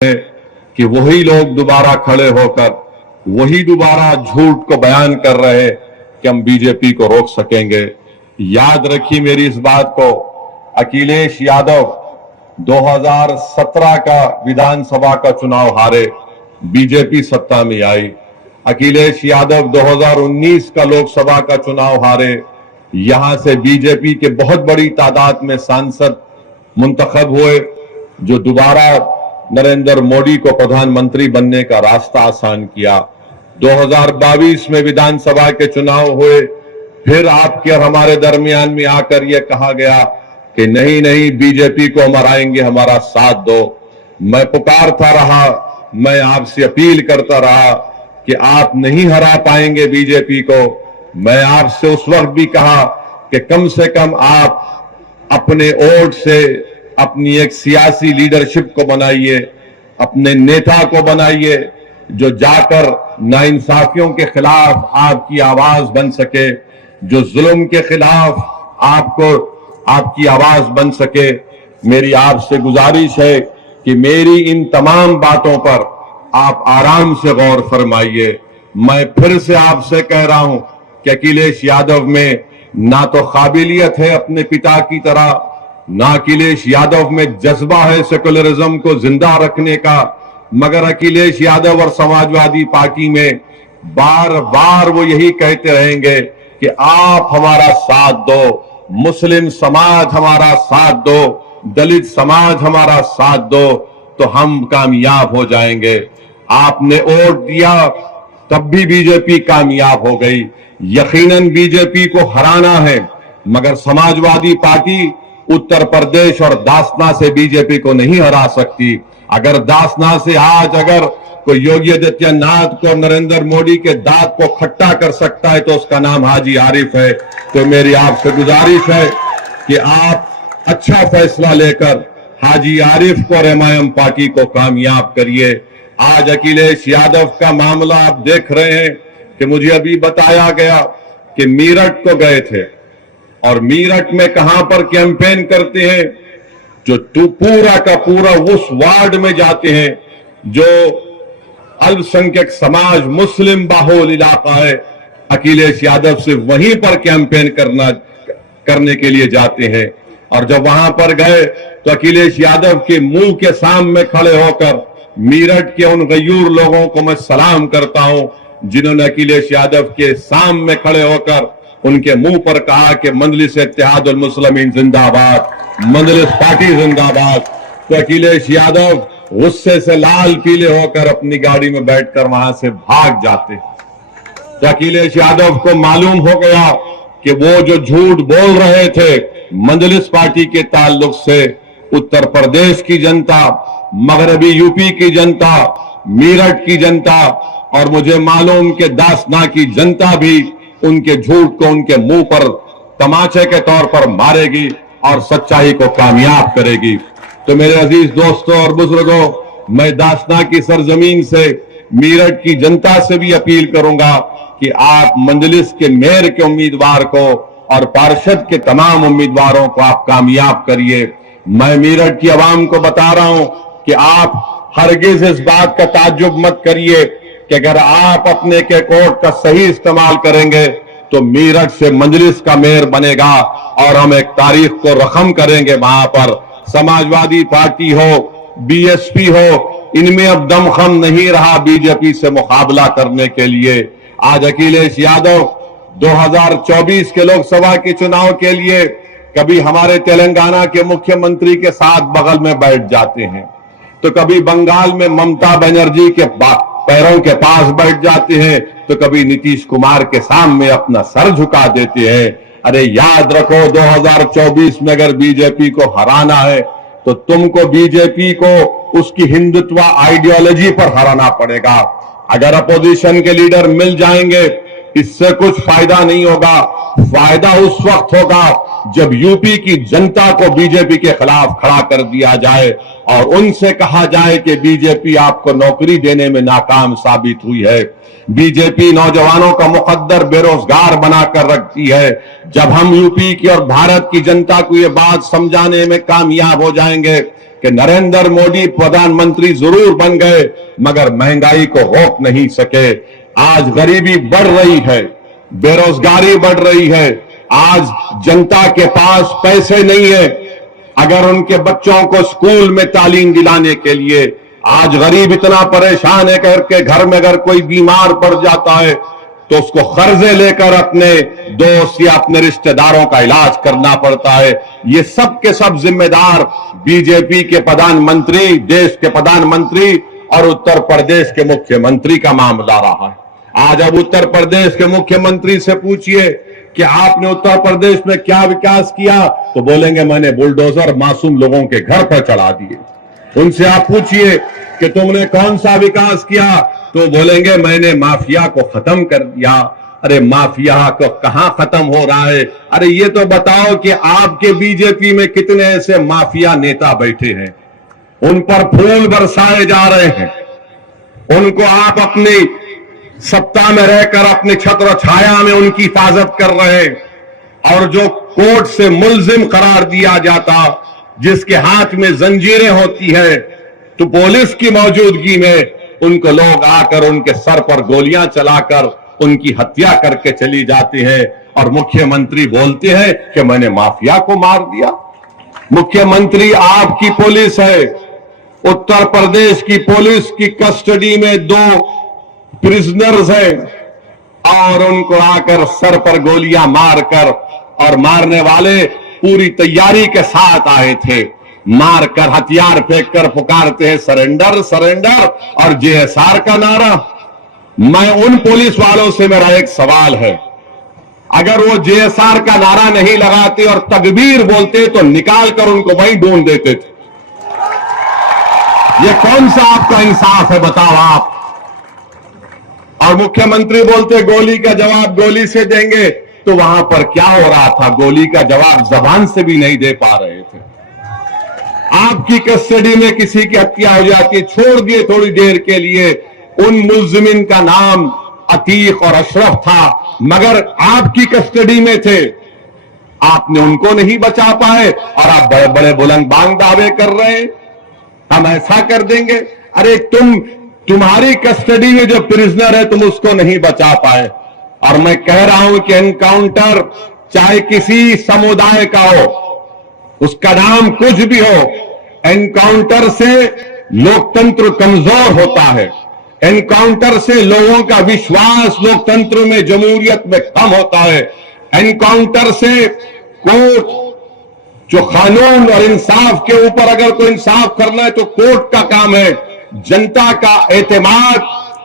है कि वही लोग दोबारा खड़े होकर वही दोबारा झूठ को बयान कर रहे हैं कि हम बीजेपी को रोक सकेंगे। याद रखिए मेरी इस बात को, अखिलेश यादव 2017 का विधानसभा का चुनाव हारे, बीजेपी सत्ता में आई। अखिलेश यादव 2019 का लोकसभा का चुनाव हारे, यहां से बीजेपी के बहुत बड़ी तादाद में सांसद मुंतखब हुए, जो दोबारा नरेंद्र मोदी को प्रधानमंत्री बनने का रास्ता आसान किया। 2022 में विधानसभा के चुनाव हुए, फिर आपके और हमारे दरमियान में आकर यह कहा गया कि नहीं नहीं बीजेपी को हम हराएंगे, हमारा साथ दो। मैं पुकारता रहा, मैं आपसे अपील करता रहा कि आप नहीं हरा पाएंगे बीजेपी को। मैं आपसे उस वक्त भी कहा कि कम से कम आप अपने वोट से अपनी एक सियासी लीडरशिप को बनाइए, अपने नेता को बनाइए जो जाकर नाइंसाफियों के खिलाफ आपकी आवाज बन सके, जो जुल्म के खिलाफ आपकी आवाज बन सके। मेरी आपसे गुजारिश है कि मेरी इन तमाम बातों पर आप आराम से गौर फरमाइए। मैं फिर से आपसे कह रहा हूं कि अखिलेश यादव में ना तो काबिलियत है अपने पिता की तरह, ना अखिलेश यादव में जज्बा है सेकुलरिज्म को जिंदा रखने का, मगर अखिलेश यादव और समाजवादी पार्टी में बार बार वो यही कहते रहेंगे कि आप हमारा साथ दो, मुस्लिम समाज हमारा साथ दो, दलित समाज हमारा साथ दो, तो हम कामयाब हो जाएंगे। आपने वोट दिया तब भी बीजेपी कामयाब हो गई। यकीनन बीजेपी को हराना है, मगर समाजवादी पार्टी उत्तर प्रदेश और दासना से बीजेपी को नहीं हरा सकती। अगर दासना से आज अगर कोई योगी आदित्यनाथ को, नरेंद्र मोदी के दांत को खट्टा कर सकता है तो उसका नाम हाजी आरिफ है। तो मेरी आपसे गुजारिश है कि आप अच्छा फैसला लेकर हाजी आरिफ को और एमआईएम पार्टी को कामयाब करिए। आज अखिलेश यादव का मामला आप देख रहे हैं कि मुझे अभी बताया गया कि मीरठ को गए थे और मीरठ में कहां पर कैंपेन करते हैं, जो पूरा का पूरा उस वार्ड में जाते हैं जो अल्पसंख्यक समाज मुस्लिम बाहुल इलाका है। अखिलेश यादव से वहीं पर कैंपेन करने के लिए जाते हैं। और जब वहां पर गए तो अखिलेश यादव के मुंह के सामने खड़े होकर मीरठ के उन गयूर लोगों को मैं सलाम करता हूं जिन्होंने अखिलेश यादव के सामने खड़े होकर उनके मुंह पर कहा कि मजलिस इत्तेहादुल मुस्लिमीन जिंदाबाद, मजलिस पार्टी जिंदाबाद। तो अखिलेश यादव गुस्से से लाल पीले होकर अपनी गाड़ी में बैठकर वहां से भाग जाते। तो अखिलेश यादव को मालूम हो गया कि वो जो झूठ बोल रहे थे मजलिस पार्टी के ताल्लुक से, उत्तर प्रदेश की जनता, मगरबी यूपी की जनता, मीरठ की जनता और मुझे मालूम कि दासना की जनता भी उनके झूठ को उनके मुंह पर तमाचे के तौर पर मारेगी और सच्चाई को कामयाब करेगी। तो मेरे अजीज दोस्तों और बुजुर्गों, मैं दासना की सरजमीन से मीरठ की जनता से भी अपील करूंगा कि आप मजलिस के मेयर के उम्मीदवार को और पार्षद के तमाम उम्मीदवारों को आप कामयाब करिए। मैं मीरठ की आवाम को बता रहा हूं कि आप हरगिज इस बात का ताज्जुब मत करिए कि अगर आप अपने के कोर्ट का सही इस्तेमाल करेंगे तो मीरठ से मजलिस का मेयर बनेगा और हम एक तारीख को रकम करेंगे। वहां पर समाजवादी पार्टी हो, बीएसपी हो, इनमें अब दमखम नहीं रहा बीजेपी से मुकाबला करने के लिए। आज अखिलेश यादव 2024 के लोकसभा के चुनाव के लिए कभी हमारे तेलंगाना के मुख्यमंत्री के साथ बगल में बैठ जाते हैं, तो कभी बंगाल में ममता बनर्जी के पैरों के पास बैठ जाते हैं, तो कभी नीतीश कुमार के सामने अपना सर झुका देते हैं। अरे याद रखो, 2024 में अगर बीजेपी को हराना है तो तुमको बीजेपी को उसकी हिंदुत्व आइडियोलॉजी पर हराना पड़ेगा। अगर अपोजिशन के लीडर मिल जाएंगे इससे कुछ फायदा नहीं होगा। फायदा उस वक्त होगा जब यूपी की जनता को बीजेपी के खिलाफ खड़ा कर दिया जाए और उनसे कहा जाए कि बीजेपी आपको नौकरी देने में नाकाम साबित हुई है, बीजेपी नौजवानों का मुकद्दर बेरोजगार बनाकर रखती है। जब हम यूपी की और भारत की जनता को ये बात समझाने में कामयाब हो जाएंगे कि नरेंद्र मोदी प्रधानमंत्री जरूर बन गए मगर महंगाई को रोक नहीं सके। आज गरीबी बढ़ रही है, बेरोजगारी बढ़ रही है, आज जनता के पास पैसे नहीं है अगर उनके बच्चों को स्कूल में तालीम दिलाने के लिए। आज गरीब इतना परेशान है करके घर में अगर कोई बीमार पड़ जाता है तो उसको कर्जे लेकर अपने दोस्त या अपने रिश्तेदारों का इलाज करना पड़ता है। ये सब के सब जिम्मेदार बीजेपी के प्रधानमंत्री, देश के प्रधानमंत्री और उत्तर प्रदेश के मुख्यमंत्री का मामला रहा है। आज अब उत्तर प्रदेश के मुख्यमंत्री से पूछिए कि आपने उत्तर प्रदेश में क्या विकास किया, तो बोलेंगे मैंने बुलडोजर मासूम लोगों के घर पर चढ़ा दिए। उनसे आप पूछिए कि तुमने कौन सा विकास किया, तो बोलेंगे मैंने माफिया को खत्म कर दिया। अरे माफिया को कहां खत्म हो रहा है? अरे ये तो बताओ कि आपके बीजेपी में कितने ऐसे माफिया नेता बैठे हैं, उन पर फूल बरसाए जा रहे हैं, उनको आप अपनी सत्ता में रहकर अपने छत्र छाया में उनकी हिफाजत कर रहे हैं, और जो कोर्ट से मुल्जिम करार दिया जाता, जिसके हाथ में जंजीरें होती है, तो पुलिस की मौजूदगी में उनको लोग आकर उनके सर पर गोलियां चलाकर उनकी हत्या करके चली जाती है, और मुख्यमंत्री बोलते हैं कि मैंने माफिया को मार दिया। मुख्यमंत्री आपकी पुलिस है, उत्तर प्रदेश की पुलिस की कस्टडी में 2 प्रिजनर्स हैं और उनको आकर सर पर गोलियां मारकर, और मारने वाले पूरी तैयारी के साथ आए थे, मारकर हथियार फेंककर पुकारते हैं सरेंडर सरेंडर, और जेएसआर का नारा। मैं उन पुलिस वालों से मेरा एक सवाल है, अगर वो जेएसआर का नारा नहीं लगाते और तकबीर बोलते तो निकाल कर उनको वहीं ढूंढ देते थे। ये कौन सा आपका इंसाफ है, बताओ आप? और मुख्यमंत्री बोलते गोली का जवाब गोली से देंगे, तो वहां पर क्या हो रहा था? गोली का जवाब जबान से भी नहीं दे पा रहे थे। आपकी कस्टडी में किसी की हत्या हो जाती, छोड़ दिए थोड़ी देर के लिए, उन मुल्जिमिन का नाम अतीक और अशरफ था, मगर आपकी कस्टडी में थे, आपने उनको नहीं बचा पाए, और आप बड़े बड़े बुलंद बांग दावे कर रहे हैं हम ऐसा कर देंगे। अरे तुम्हारी कस्टडी में जो प्रिजनर है तुम उसको नहीं बचा पाए, और मैं कह रहा हूं कि एनकाउंटर चाहे किसी समुदाय का हो, उसका नाम कुछ भी हो, एनकाउंटर से लोकतंत्र कमजोर होता है, एनकाउंटर से लोगों का विश्वास लोकतंत्र में, जमहूरियत में कम होता है, एनकाउंटर से कोर्ट जो कानून और इंसाफ के ऊपर अगर कोई इंसाफ करना है तो कोर्ट का काम है। जनता का एतमाद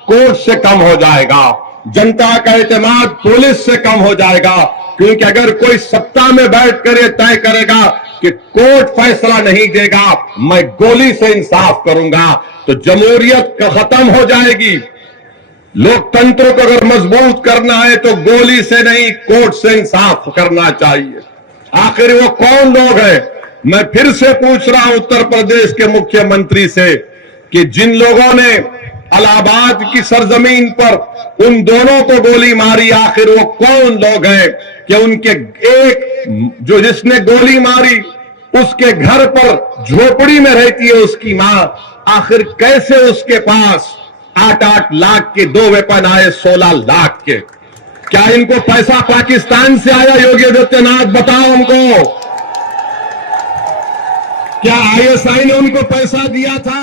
कोर्ट से कम हो जाएगा, जनता का एतमाद पुलिस से कम हो जाएगा, क्योंकि अगर कोई सत्ता में बैठकर ये तय करेगा कि कोर्ट फैसला नहीं देगा, मैं गोली से इंसाफ करूंगा, तो जमहूरियत खत्म हो जाएगी। लोकतंत्र को अगर मजबूत करना है तो गोली से नहीं, कोर्ट से इंसाफ करना चाहिए। आखिर वो कौन लोग हैं? मैं फिर से पूछ रहा हूं उत्तर प्रदेश के मुख्यमंत्री से कि जिन लोगों ने इलाहाबाद की सरजमीन पर उन दोनों को गोली मारी, आखिर वो कौन लोग हैं कि उनके एक जो जिसने गोली मारी उसके घर पर झोपड़ी में रहती है उसकी मां, आखिर कैसे उसके पास 8-8 लाख के 2 वेपन आए, 16 लाख के? क्या इनको पैसा पाकिस्तान से आया? योगी आदित्यनाथ बताओ हमको, क्या आईएसआई ने उनको पैसा दिया था?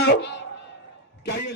क्या ये